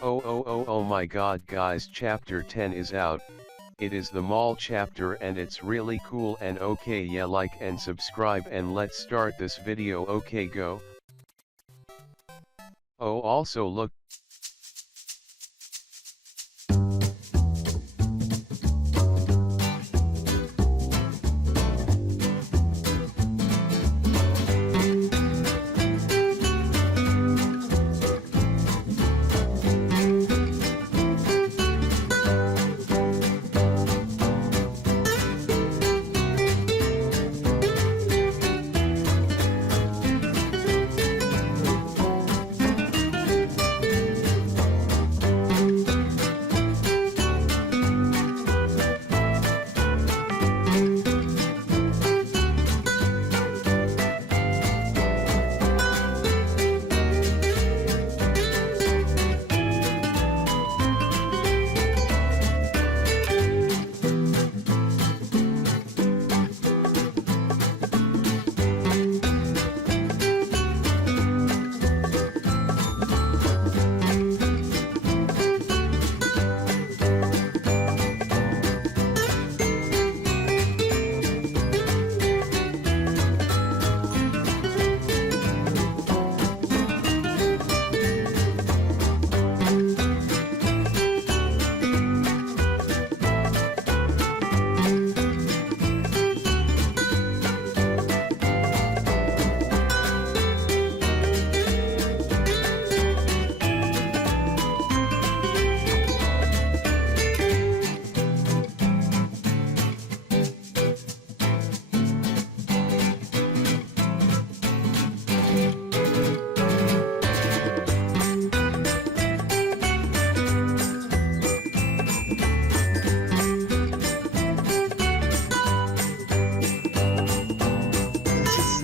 Oh my god guys, chapter 10 is out. It is the mall chapter and it's really cool, and okay, yeah, like and subscribe and let's start this video. Okay, go. Oh, also look.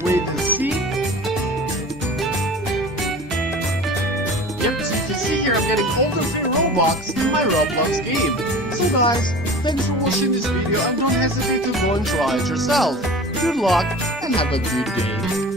Wait and see. Yep, so you can see here I'm getting all the free Robux in my Roblox game. So guys, thanks for watching this video and don't hesitate to go and try it yourself. Good luck and have a good day.